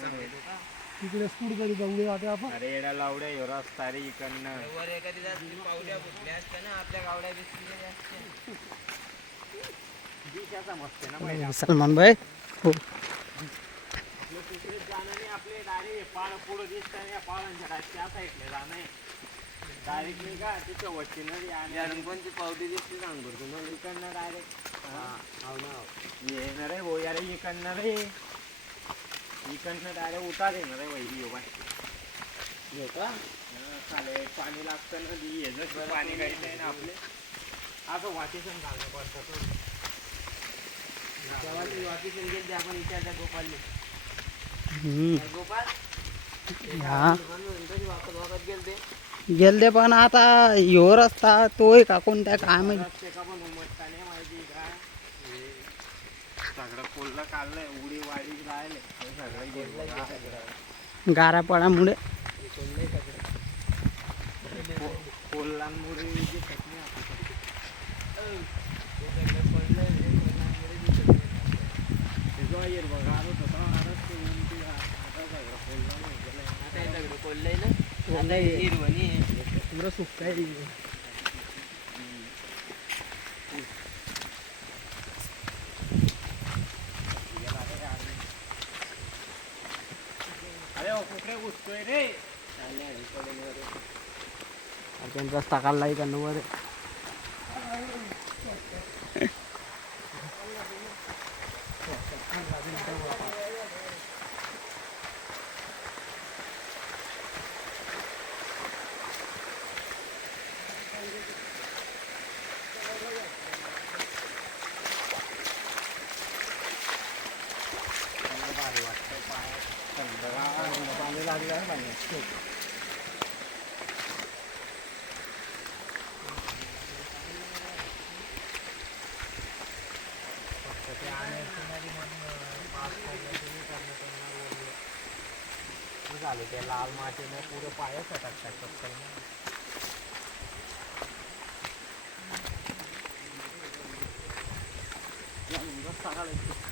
तिकडे स्कूट कधी बघले जाते आपण. अरे एडा लावड्या ह्यो रस्ता रे इकडनं. वर एखादी जास्त पावल्या फुटल्या असत्या ना आपल्या गावड्या दिसलेल्या असत्या. दिशाचा मस्त आहे ना माहिती सलमान भाई हो. आपलं तिकडे जाणं नाही आपले डायरेक्ट पाळ पुढं दिसतं या पाळांच्या डायरेक्ट त्या साईडला जाणं आहे. डायरेक्ट नाही का तिथं वरती नदी आणि यारून कोणती पावती दिसते सांग बरं तुम्हाला. इकडनं डायरेक्ट हाव ना येणार रे भाऊ यार इकडनं रे इकडनं डायरेक्ट उतार येणार रे वैरी हो बाय. हे का खाले पाणी लागतं नदी हे जसं पाणी गायचं आहे ना आपले असं वाटेशन घालणं पडतं. वाकी संगीत द्या आपण विचारता गोपालने. हम्म. गोपाल हा कधी वाकत वाकत गेलते. गेलते पण आता ह्यो रस्ता तोय का कोणत्या काय माहिती. रस्ते का पण उमटता नाही माहिती का सगळं कोल्हा काढलंय उडी वाडी राहिले सगळं गेलं गारापडामुळे कोल्हांमुळे दिसत नाही आपल्याला बघा आलो तसा रस्ते उंची आता सगळं कोल्हा गेलंय. आता हे दगड कोल्हाय ना आता हे हिरवणी आहे. पुरं सुकताय. अरे कुठे घुसतोय रे आपण रस्ता काढलाय का नवर. भारी वाटतं पाय थंड पाणी लागलं आहे पाण्यात. झालं ते लाल मातीने पुढे पायच टाकतात चप्पल. रस्ता काढायचं